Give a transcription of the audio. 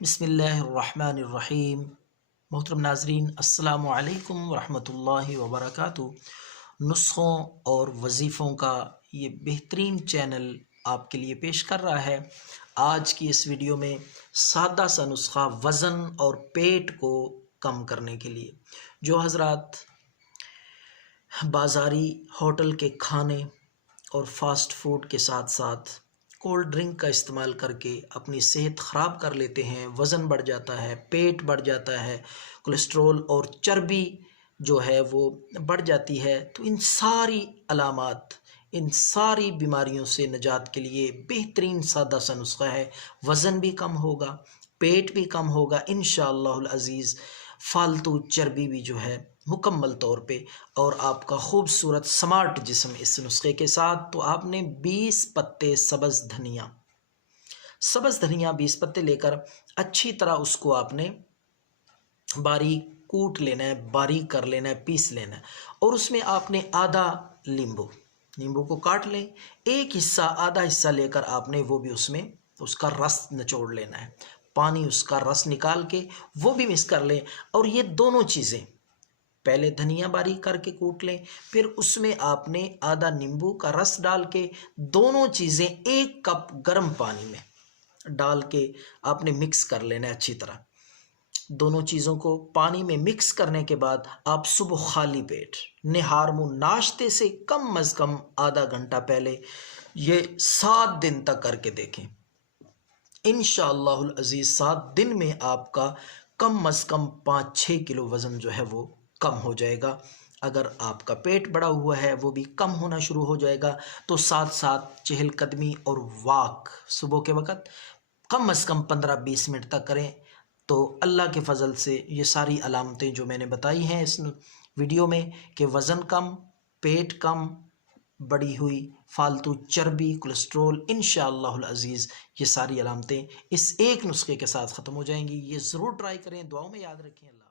बिस्मिल्लाहिर्रहमानिर्रहीम। मोहतरम नाज़रीन, अस्सलामु अलैकुम वरहमतुल्लाहि वबरकातुहू। नुस्ख़ों और वज़ीफ़ों का ये बेहतरीन चैनल आपके लिए पेश कर रहा है। आज की इस वीडियो में सादा सा नुस्ख़ा वज़न और पेट को कम करने के लिए, जो हज़रात बाज़ारी होटल के खाने और फास्ट फूड के साथ साथ कोल्ड ड्रिंक का इस्तेमाल करके अपनी सेहत ख़राब कर लेते हैं, वज़न बढ़ जाता है, पेट बढ़ जाता है, कोलेस्ट्रॉल और चर्बी जो है वो बढ़ जाती है। तो इन सारी अलामात, इन सारी बीमारियों से निजात के लिए बेहतरीन सादा सा नुस्खा है। वज़न भी कम होगा, पेट भी कम होगा इंशाअल्लाहुल अज़ीज़। फालतू चर्बी भी जो है मुकम्मल तौर पे, और आपका खूबसूरत स्मार्ट जिस्म इस नुस्खे के साथ। तो आपने 20 पत्ते सब्ज़ धनिया 20 पत्ते लेकर अच्छी तरह उसको आपने बारीक कूट लेना है, बारीक कर लेना है, पीस लेना है। और उसमें आपने आधा नींबू को काट लें, एक हिस्सा, आधा हिस्सा लेकर आपने वो भी उसमें उसका रस निचोड़ लेना है, पानी उसका रस निकाल के वो भी मिक्स कर लें। और ये दोनों चीज़ें पहले धनिया बारीक करके कूट लें, फिर उसमें आपने आधा नींबू का रस डाल के दोनों चीज़ें 1 कप गर्म पानी में डाल के आपने मिक्स कर लेना है अच्छी तरह। दोनों चीज़ों को पानी में मिक्स करने के बाद आप सुबह खाली पेट निहार मुँह नाश्ते से कम अज़ कम आधा घंटा पहले ये 7 दिन तक करके देखें। इंशाअल्लाहुल अज़ीज़ 7 दिन में आपका कम अज़ कम 5-6 किलो वज़न जो है वो कम हो जाएगा। अगर आपका पेट बढ़ा हुआ है वो भी कम होना शुरू हो जाएगा। तो साथ साथ चहलकदमी और वॉक सुबह के वक़्त कम अज़ कम 15-20 मिनट तक करें। तो अल्लाह के फ़ज़ल से ये सारी अलामतें जो मैंने बताई हैं इस वीडियो में, कि वज़न कम, पेट कम, बढ़ी हुई फालतू चर्बी, कोलेस्ट्रोल, इंशाअल्लाहुल अज़ीज़ ये सारी अलामतें इस एक नुस्खे के साथ ख़त्म हो जाएंगी। ये ज़रूर ट्राई करें, दुआओं में याद रखें। अल्लाह।